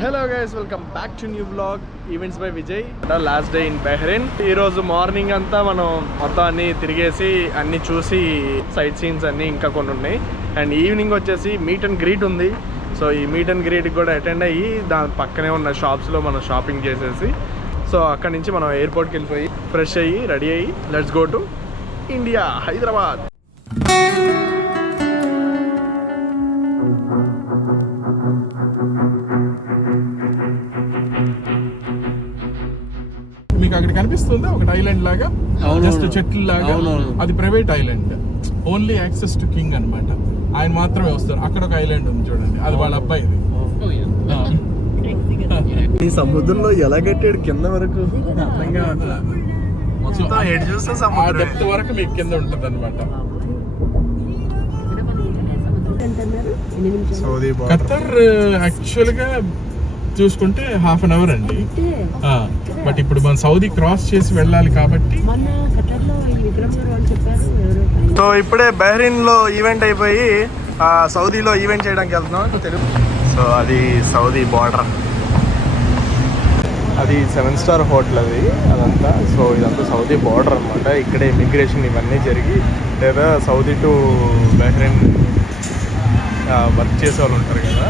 Hello guys, welcome back to new blog events by Vijay. Last day in Bahrain. ఈరోజు morning అంతా మనం మొత్తం అన్ని తిరిగేసి అన్ని చూసి సైట్ సీన్స్ అన్నీ ఇంకా కొన్ని ఉన్నాయి. అండ్ ఈవినింగ్ వచ్చేసి మీట్ అండ్ గ్రీట్ ఉంది. సో ఈ మీట్ అండ్ గ్రీట్కి కూడా అటెండ్ అయ్యి దాని పక్కనే ఉన్న షాప్స్లో మనం షాపింగ్ చేసేసి సో అక్కడి నుంచి మనం ఎయిర్పోర్ట్కి వెళ్ళిపోయి ఫ్రెష్ అయ్యి రెడీ అయ్యి let's go to India, Hyderabad. మీకు అక్కడ కనిపిస్తుంది ఒకటి ఐలాండ్ లాగా, జస్ట్ చెట్లు లాగా. అది private island, only access to king అన్నమాట. ఆయన మాత్రమే వస్తారు. అక్కడ ఒక ఐలాండ్ ఉంది చూడండి, అది వాళ్ళ అబ్బాయిది. ఈ సముద్రంలో ఎలా కట్టాడు కింద వరకు ఆ డెప్త్ వరకు మీకు కింద ఉంటుంది అనమాట. ఖత్తర్ యాక్చువల్ గా చూసుకుంటే ½ అవర్ అండి. బట్ ఇప్పుడు మనం సౌదీ క్రాస్ చేసి వెళ్ళాలి కాబట్టి. సో ఇప్పుడే బహ్రెయిన్ లో ఈవెంట్ అయిపోయి సౌదీలో ఈవెంట్ చేయడానికి వెళ్తున్నాం తెలుగు. సో అది సౌదీ బార్డర్, అది 7 స్టార్ హోటల్ అదంతా. సో ఇదంతా సౌదీ బార్డర్ అనమాట. ఇక్కడే ఇమిగ్రేషన్ ఇవన్నీ జరిగి లేదా సౌదీ టు బహ్రెయిన్ వర్క్ చేసే వాళ్ళు ఉంటారు కదా,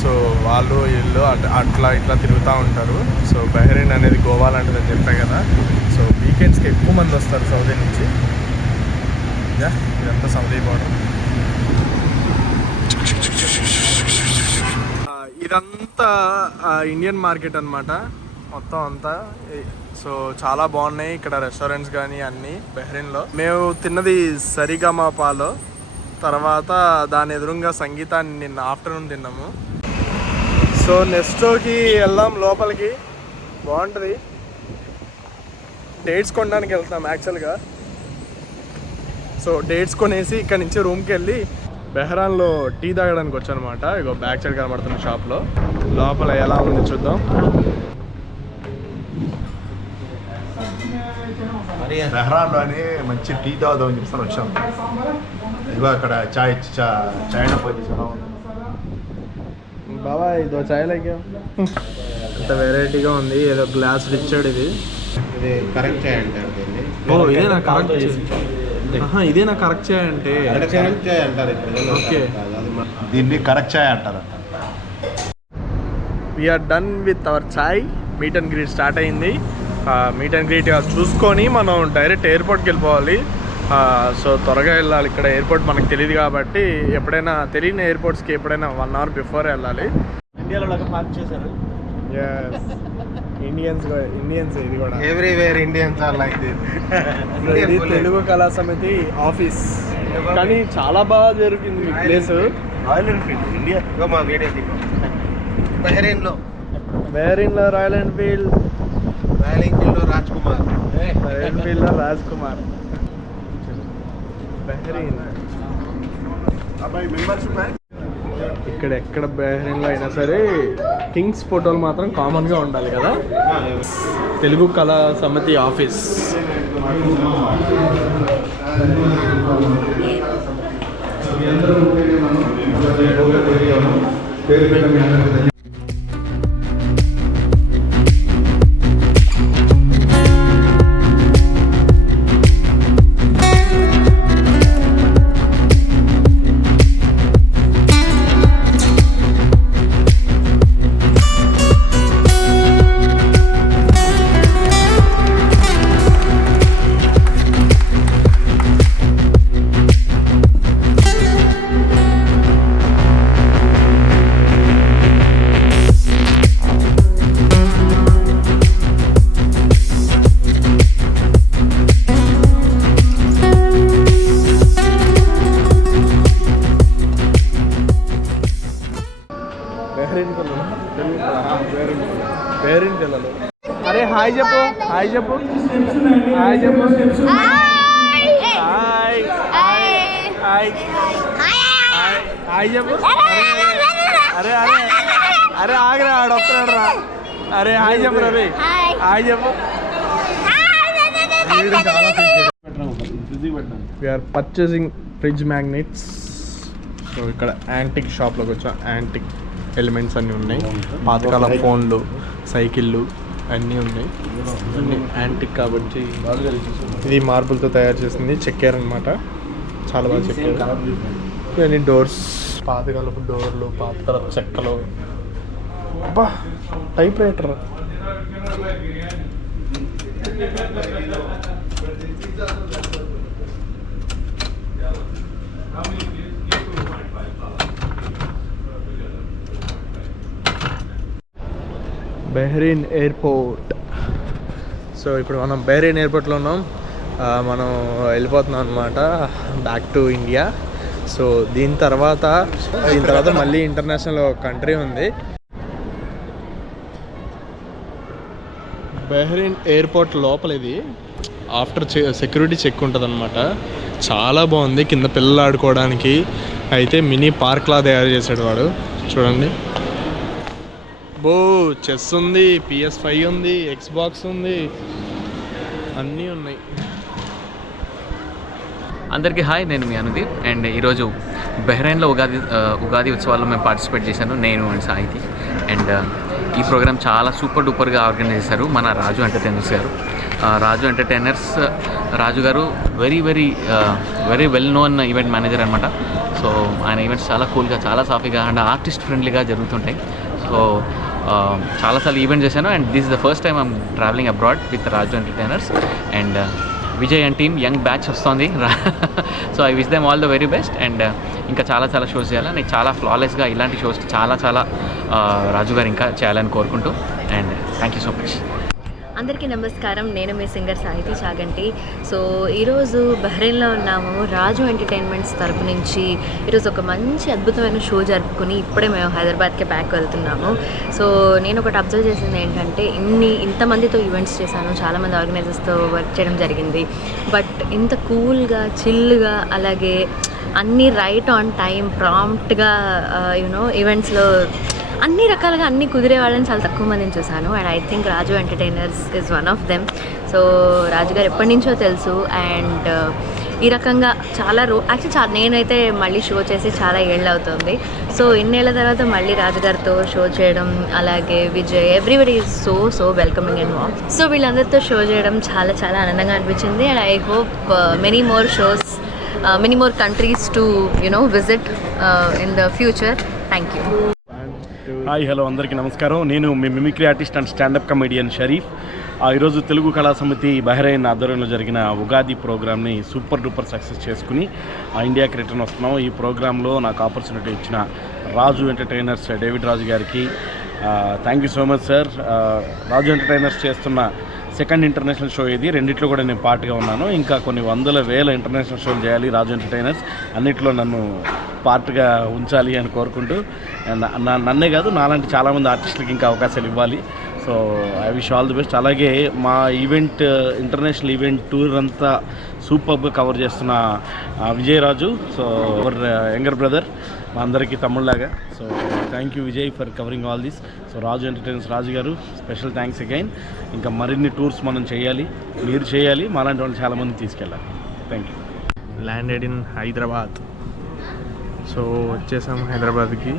సో వాళ్ళు వీళ్ళు అట్లా ఇట్లా తిరుగుతూ ఉంటారు. సో బహ్రెయిన్ అనేది గోవా లాంటిది అని చెప్పా కదా. సో వీకెండ్స్కి ఎక్కువ మంది వస్తారు సౌదీ నుంచి. ఇదంతా సౌదీ బార్డర్. ఇదంతా ఇండియన్ మార్కెట్ అనమాట మొత్తం అంతా. సో చాలా బాగున్నాయి ఇక్కడ రెస్టారెంట్స్ కానీ అన్నీ బహ్రెయిన్లో. మేము తిన్నది సరిగమపాలో, తర్వాత దాని ఎదురుగా సంగీతాన్ని నిన్న ఆఫ్టర్నూన్ తిన్నాము. సో నెక్స్ట్కి వెళ్దాం లోపలికి, బాగుంటుంది. డేట్స్ కొనడానికి వెళ్తాం యాక్చువల్గా. సో డేట్స్ కొనేసి ఇక్కడ నుంచి రూమ్కి వెళ్ళి బెహ్రాన్లో టీ తాగడానికి వచ్చానమాట. ఇగో బ్యాక్ సైడ్ కనబడుతున్న షాప్లో. లోపల ఎలా ఉంది చూద్దాం. బెహ్రాన్లో అని మంచి టీ తాగుదామని చెప్పి వచ్చాము. ఇదిగో అక్కడ చాయ్ పొజిషన్ బాబా, ఇదో చాయ్ లాగా అంత వెరైటీగా ఉంది. ఏదో గ్లాస్ ఇచ్చాడు. ఇది కరెక్ట్ చాయ్ అంటారు దీన్ని. ఓ ఇదే నా కరెక్ట్ ఇదే నా కరెక్ట్ చాయ్ అంటే అంటారు. ఓకే, దీన్ని కరెక్ట్ చాయ్ అంటారు. We're done with our chai. Meet and greet start అయింది. మీట్ అండ్ గ్రీట్ చూసుకొని మనం డైరెక్ట్ ఎయిర్పోర్ట్కి వెళ్ళిపోవాలి. సో త్వరగా వెళ్ళాలి. ఇక్కడ ఎయిర్పోర్ట్ మనకు తెలియదు కాబట్టి ఎప్పుడైనా తెలియని ఎయిర్పోర్ట్స్కి ఎప్పుడైనా 1 అవర్ బిఫోర్ వెళ్ళాలి. ఇండియాలో పార్క్ చేశారు. ఇండియన్స్ ఇది కూడా everywhere Indians are like this. ఇది తెలుగు కళా సమితి ఆఫీస్. కానీ చాలా బాగా జరుగుతుంది మీ ప్లేస్. రాయల్ ఎన్ఫీల్డ్ ఇండియా మా వీడియో బహ్రెయిన్లో royal enfield Raj Kumar Bahrain. ఇక్కడ ఎక్కడ బహ్రెయిన్లో అయినా సరే కింగ్స్ ఫోటోలు మాత్రం కామన్గా ఉండాలి కదా. తెలుగు కళా సమితి ఆఫీస్. బహ్రెయిన్ పిల్లలు. అరే హాయ్ చెప్పు, హాయ్ చెప్పు, హాయ్ చెప్పు, హాయ్ హాయ్ హాయ్ చెప్పు. అరే అరే అరే ఆగరా, ఆడొస్తున్నాడు రా. అరే హాయ్ చెప్పు రవి, హాయ్ చెప్పు. We're purchasing fridge magnets. So ఇక్కడ యాంటిక్ షాప్లోకి వచ్చాం. యాంటిక్ ఎలిమెంట్స్ అన్నీ ఉన్నాయి. పాతకాలం ఫోన్లు, సైకిళ్ళు అన్నీ ఉన్నాయి. అన్నీ యాంటిక్ కాబట్టి ఇది మార్బుల్తో తయారు చేసింది, చెక్కారనమాట. చాలా బాగా చెక్కారు. ఇవన్నీ డోర్స్, పాతకాలపు డోర్లు, పాతకాలపు చెక్కలు. అబ్బా, type writer. Bahrain airport. So ఇప్పుడు మనం బహ్రెయిన్ ఎయిర్పోర్ట్లో ఉన్నాం. మనం వెళ్ళిపోతున్నాం అనమాట బ్యాక్ టు ఇండియా. సో దీని తర్వాత మళ్ళీ ఇంటర్నేషనల్ కంట్రీ ఉంది. బహ్రెయిన్ ఎయిర్పోర్ట్ లోపల ఇది ఆఫ్టర్ సెక్యూరిటీ చెక్ ఉంటుంది అనమాట. చాలా బాగుంది. కింద పిల్లలు ఆడుకోవడానికి అయితే మినీ పార్క్లా తయారు చేశాడు వాడు. చూడండి, చెస్ ఉంది, PS5 ఉంది, Xbox ఉంది, అన్నీ ఉన్నాయి. అందరికీ హాయ్, నేను మీ అనుదీప్. అండ్ ఈరోజు బహ్రెయిన్లో ఉగాది ఉత్సవాల్లో మేము పార్టిసిపేట్ చేశాను, నేను అండ్ సాహితి. అండ్ ఈ ప్రోగ్రామ్ చాలా సూపర్ డూపర్గా ఆర్గనైజ్ చేశారు మన రాజు ఎంటర్టైనర్స్ గారు. రాజు ఎంటర్టైనర్స్ రాజు గారు very well known event manager అనమాట. సో ఆయన ఈవెంట్స్ చాలా కూల్గా, చాలా సాఫీగా అండ్ ఆర్టిస్ట్ ఫ్రెండ్లీగా జరుగుతుంటాయి. సో చాలాసార్లు ఈవెంట్ చేశాను. And this is the first time I'm travelling abroad with Raju entertainers. And Vijay and team young batch వస్తుంది. So I wish them all the very best. And ఇంకా చాలా షోస్ చేయాలి. నేను చాలా ఫ్లాలెస్గా ఇలాంటి షోస్ చాలా రాజు గారు ఇంకా చేయాలని కోరుకుంటూ. And thank you so much. అందరికీ నమస్కారం, నేను మీ సింగర్ సాహితి చాగంటి. సో ఈరోజు బహ్రెయిన్లో ఉన్నాము. రాజు ఎంటర్టైన్మెంట్స్ తరపు నుంచి ఈరోజు ఒక మంచి అద్భుతమైన షో జరుపుకుని ఇప్పుడే మేము హైదరాబాద్కి బ్యాక్ వెళ్తున్నాము. సో నేను ఒకటి అబ్జర్వ్ చేసింది ఏంటంటే, ఇంతమందితో ఈవెంట్స్ చేశాను, చాలామంది ఆర్గనైజర్స్తో వర్క్ చేయడం జరిగింది. బట్ ఇంత కూల్గా, చిల్గా, అలాగే అన్నీ రైట్ ఆన్ టైం, ప్రాంప్ట్గా ఈవెంట్స్లో అన్ని రకాలుగా అన్నీ కుదిరే వాళ్ళని చాలా తక్కువ మందిని చూశాను. And I think Raju entertainers is one of them. So Raju garu ఎప్పటి నుంచో తెలుసు. అండ్ ఈ రకంగా యాక్చువల్లీ నేనైతే మళ్ళీ షో చేసి చాలా ఏళ్ళు అవుతుంది. సో ఇన్నేళ్ల తర్వాత మళ్ళీ రాజుగారితో షో చేయడం, అలాగే Vijay, everybody is so welcoming and warm. So వీళ్ళందరితో షో చేయడం చాలా ఆనందంగా అనిపించింది. And I hope many more shows, many more countries to visit in the future. Thank you. Hi, hello, అందరికీ నమస్కారం. నేను మీ mimicry artist and standup comedian Sharif. ఈరోజు తెలుగు కళా సమితి బహ్రెయిన్ ఆధ్వర్యంలో జరిగిన ఉగాది ప్రోగ్రామ్ని సూపర్ డూపర్ సక్సెస్ చేసుకుని ఇండియాకి రిటర్న్ వస్తున్నాం. ఈ ప్రోగ్రాంలో నాకు ఆపర్చునిటీ ఇచ్చిన రాజు ఎంటర్టైనర్స్ డేవిడ్ రాజు గారికి thank you so much sir. Raju entertainers చేస్తున్న సెకండ్ ఇంటర్నేషనల్ షో ఇది. రెండిట్లో కూడా నేను పార్ట్గా ఉన్నాను. ఇంకా కొన్ని వేల ఇంటర్నేషనల్ షోలు చేయాలి రాజు ఎంటర్టైనర్స్. అన్నిట్లో నన్ను పార్ట్గా ఉంచాలి అని కోరుకుంటూ, నన్నే కాదు నాలాంటి చాలామంది ఆర్టిస్టులకి ఇంకా అవకాశాలు ఇవ్వాలి. So I wish all the best. అలాగే మా ఈవెంట్, ఇంటర్నేషనల్ ఈవెంట్ టూర్ అంతా సూపర్గా కవర్ చేస్తున్న Vijayaraju, so our younger brother, మా అందరికీ తమ్ముళ్ళలాగా. So thank you Vijay for covering all this. So Raju entertainers Raju garu special thanks again. ఇంకా మరిన్ని టూర్స్ మనం చేయాలి, మీరు చేయాలి, మాలాంటి వాళ్ళు చాలామంది తీసుకెళ్ళాలి. Thank you. Landed in Hyderabad. So వచ్చేసాము హైదరాబాద్కి.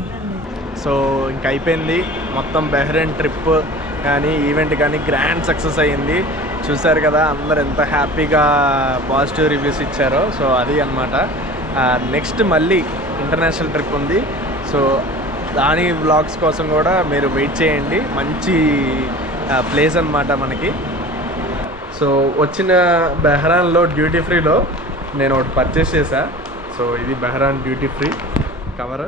సో ఇంక అయిపోయింది మొత్తం. బహ్రెయిన్ ట్రిప్ కానీ ఈవెంట్ కానీ గ్రాండ్ సక్సెస్ అయ్యింది. చూశారు కదా అందరు ఎంత హ్యాపీగా పాజిటివ్ రివ్యూస్ ఇచ్చారో. సో అది అన్నమాట. నెక్స్ట్ మళ్ళీ ఇంటర్నేషనల్ ట్రిప్ ఉంది. సో దాని వ్లాగ్స్ కోసం కూడా మీరు వెయిట్ చేయండి. మంచి ప్లేస్ అన్నమాట మనకి. సో వచ్చిన బెహ్రాన్లో డ్యూటీ ఫ్రీలో నేను ఒకటి పర్చేస్ చేశా. సో ఇది బెహ్రాన్ డ్యూటీ ఫ్రీ కవర్.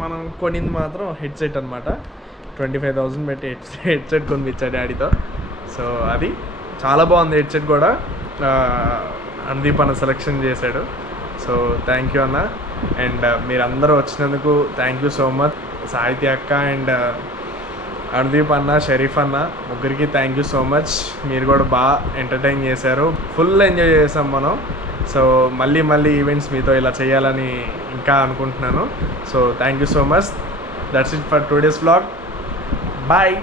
మనం కొనింది మాత్రం హెడ్సెట్ అనమాట. 25,000 పెట్టి హెడ్సెట్ కొనిపించా డాడీతో. సో అది చాలా బాగుంది హెడ్సెట్ కూడా. అనుదీప్ అన్న సెలెక్షన్ చేశాడు. సో థ్యాంక్ యూ అన్న. అండ్ మీరందరూ వచ్చినందుకు థ్యాంక్ యూ సో మచ్. సాహిత్య అక్క అండ్ అనుదీప్ అన్న, షరీఫ్ అన్న, ముగ్గురికి థ్యాంక్ యూ సో మచ్. మీరు కూడా బాగా ఎంటర్టైన్ చేశారు. ఫుల్ ఎంజాయ్ చేసాం మనం. సో మళ్ళీ ఈవెంట్స్ మీతో ఇలా చేయాలని ఇంకా అనుకుంటున్నాను. So thank you so much. That's it for today's vlog. Bye.